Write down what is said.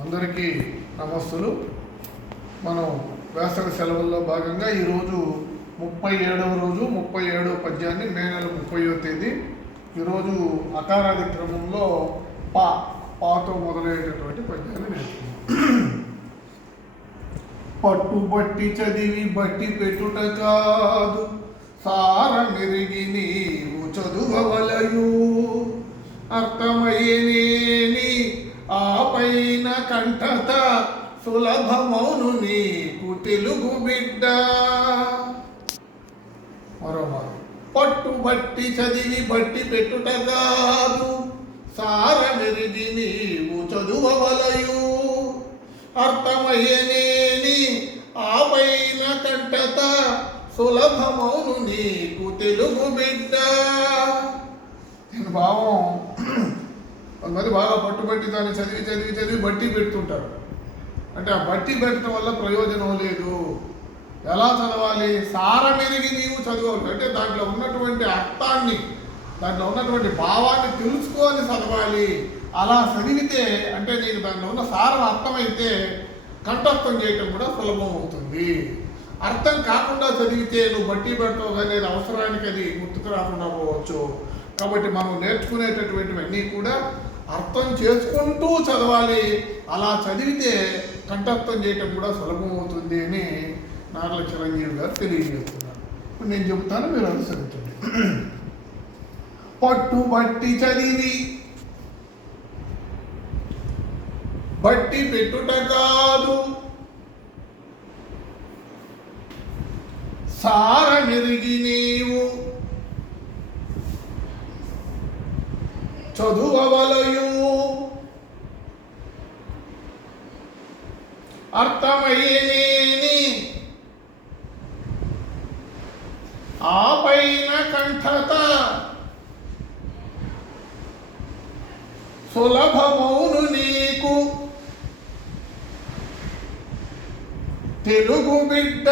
అందరికీ నమస్తులు. మనం వేసవి సెలవుల్లో భాగంగా ఈరోజు 37వ రోజు 37వ పద్యాన్ని మే నెల 30వ తేదీ ఈరోజు అకారాది క్రమంలో పాతో మొదలయ్యేటటువంటి పద్యాన్ని నేర్చుకున్నాం. పట్టుబట్టి చదివి బట్టి పెట్టుట కాదు, సారమెరిగి నీవు చదువవలయు, అర్థమయ్యేనేని ఆ పైన కంఠత సులభమౌను నీకు తెలుగు బిడ్డ. మరోమారు పట్టుబట్టి చదివి బట్టి పెట్టుట కాదు, సారమెరిగి నీవు చదువవలయు, అర్థమయ్యేనేని ఆ పైన కంఠత సులభమౌను నీకు తెలుగు బిడ్డ. దీని భావం, కొంతమంది బాగా పట్టుబట్టి దాన్ని చదివి చదివి చదివి బట్టి పెడుతుంటారు. అంటే ఆ బట్టి పెట్టడం వల్ల ప్రయోజనం లేదు. ఎలా చదవాలి? సారమెరిగి నీవు చదవాలి. అంటే దాంట్లో ఉన్నటువంటి అర్థాన్ని, దాంట్లో ఉన్నటువంటి భావాన్ని తెలుసుకొని చదవాలి. అలా చదివితే అంటే నీకు దాంట్లో ఉన్న సారం అర్థమైతే కంఠస్థం చేయటం కూడా సులభం అవుతుంది. అర్థం కాకుండా చదివితే నువ్వు బట్టి పెడతావు కానీ అవసరానికి అది గుర్తుకు రాకుండా పోవచ్చు. కాబట్టి మనం నేర్చుకునేటటువంటివన్నీ కూడా అర్థం చేసుకుంటూ చదవాలి. అలా చదివితే కంఠస్థం చేయటం కూడా సులభం అవుతుంది అని నార్ల చిరంజీవి గారు తెలియజేస్తున్నారు. ఇప్పుడు నేను చెబుతాను, మీరు అనుసరించండి. పట్టుబట్టి చదివి బట్టి పెట్టుట కాదు, సారమెరిగి నీవు చదువవలయు, అర్థమయ్యేనేని ఆ పైన కంఠత సులభమౌను నీకు తెలుగు బిడ్డ.